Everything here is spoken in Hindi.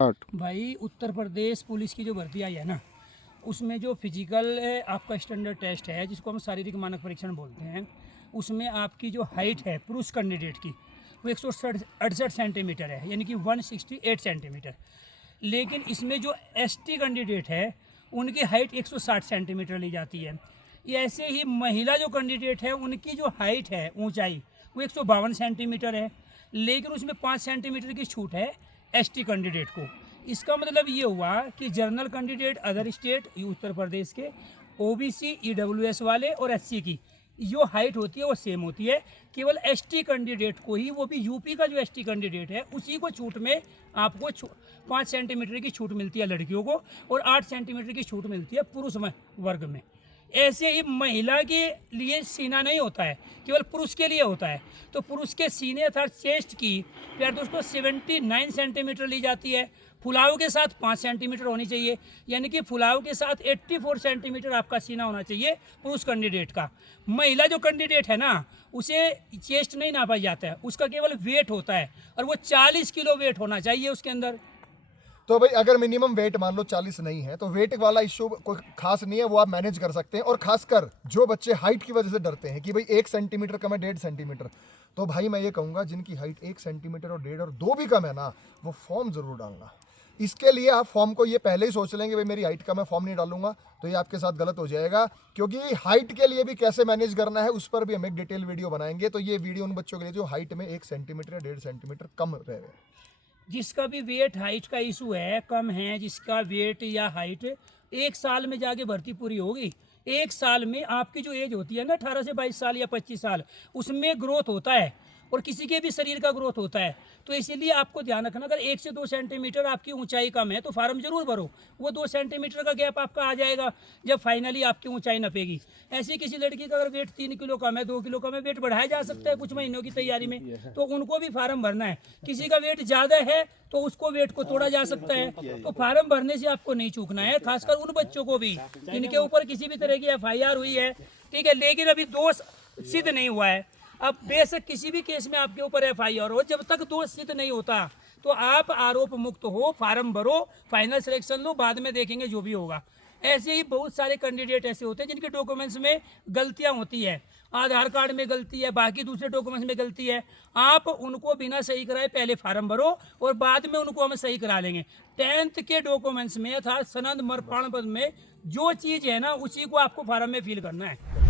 भाई उत्तर प्रदेश पुलिस की जो भर्ती आई है ना, उसमें जो फिजिकल आपका स्टैंडर्ड टेस्ट है जिसको हम शारीरिक मानक परीक्षण बोलते हैं, उसमें आपकी जो हाइट है पुरुष कैंडिडेट की वो 168 सेंटीमीटर है, यानी कि 168 सेंटीमीटर। लेकिन इसमें जो एसटी कैंडिडेट है उनकी हाइट 160 सेंटीमीटर ली जाती है। ये ऐसे ही महिला जो कैंडिडेट है उनकी जो हाइट है ऊंचाई वो 152 सेंटीमीटर है, लेकिन उसमें 5 सेंटीमीटर की छूट है एसटी कैंडिडेट को। इसका मतलब ये हुआ कि general candidate other state Uttar Pradesh के, ओबीसी ईडब्ल्यूएस वाले और एससी की जो हाइट होती है वो सेम होती है। केवल एसटी कैंडिडेट को ही, वो भी यूपी का जो एसटी कैंडिडेट है उसी को छूट में आपको 5 सेंटीमीटर की छूट मिलती है लड़कियों को, और 8 सेंटीमीटर की छूट मिलती है पुरुष वर्ग में। ऐसे ही महिला के लिए सीना नहीं होता है, केवल पुरुष के लिए होता है। तो पुरुष के सीने अर्थात चेस्ट की प्यार दोस्तों 79 सेंटीमीटर ली जाती है। फुलाव के साथ 5 सेंटीमीटर होनी चाहिए, यानी कि फुलाव के साथ 84 सेंटीमीटर आपका सीना होना चाहिए पुरुष कैंडिडेट का। महिला जो कैंडिडेट है ना, उसे चेस्ट नहीं नापा जाता है, उसका केवल वेट होता है, और वो 40 किलो वेट होना चाहिए उसके अंदर। तो भाई अगर मिनिमम वेट मान लो 40 नहीं है तो वेट वाला इशू कोई खास नहीं है, वो आप मैनेज कर सकते हैं। और खासकर जो बच्चे हाइट की वजह से डरते हैं कि भाई 1 सेंटीमीटर कम है 1.5 सेंटीमीटर, तो भाई मैं ये कहूँगा जिनकी हाइट 1 सेंटीमीटर और 1.5 और 2 भी कम है ना, वो फॉर्म ज़रूर डालना। इसके लिए आप फॉर्म को ये पहले ही सोच लेंगे भाई मेरी हाइट कम है, फॉर्म नहीं डालूंगा, तो ये आपके साथ गलत हो जाएगा। क्योंकि हाइट के लिए भी कैसे मैनेज करना है उस पर भी हम एक डिटेल वीडियो बनाएंगे। तो ये वीडियो उन बच्चों के लिए जो हाइट में 1 सेंटीमीटर या 1.5 सेंटीमीटर कम रहे। जिसका भी वेट हाइट का इशू है, कम है, जिसका वेट या हाइट 1 साल में जाके भर्ती पूरी होगी। 1 साल में आपकी जो एज होती है ना 18 से 22 साल या 25 साल, उसमें ग्रोथ होता है, और किसी के भी शरीर का ग्रोथ होता है। तो इसीलिए आपको ध्यान रखना, अगर 1 से 2 सेंटीमीटर आपकी ऊंचाई कम है तो फार्म जरूर भरो। वो 2 सेंटीमीटर का गैप आपका आ जाएगा जब फाइनली आपकी ऊंचाई नपेगी। ऐसे किसी लड़की का अगर वेट 3 किलो कम है, 2 किलो कम है, वेट बढ़ाया जा सकता है कुछ महीनों की तैयारी में, तो उनको भी फार्म भरना है। किसी का वेट ज़्यादा है तो उसको वेट को तोड़ा जा सकता है, तो फार्म भरने से आपको नहीं चूकना है, खासकर उन बच्चों को भी जिनके ऊपर किसी भी तरह की FIR हुई है, ठीक है, लेकिन अभी दोष सिद्ध नहीं हुआ है। अब बेशक किसी भी केस में आपके ऊपर FIR हो, जब तक दोष सिद्ध नहीं होता तो आप आरोप मुक्त हो, फार्म भरो, फाइनल सिलेक्शन लो, बाद में देखेंगे जो भी होगा। ऐसे ही बहुत सारे कैंडिडेट ऐसे होते हैं जिनके डॉक्यूमेंट्स में गलतियां होती है, आधार कार्ड में गलती है, बाकी दूसरे डॉक्यूमेंट्स में गलती है। आप उनको बिना सही कराए पहले फार्म भरो, और बाद में उनको हम सही करा लेंगे। 10th के डॉक्यूमेंट्स में अर्थात सनद मर प्रमाण पत्र में जो चीज़ है ना, उसी को आपको फार्म में फिल करना है।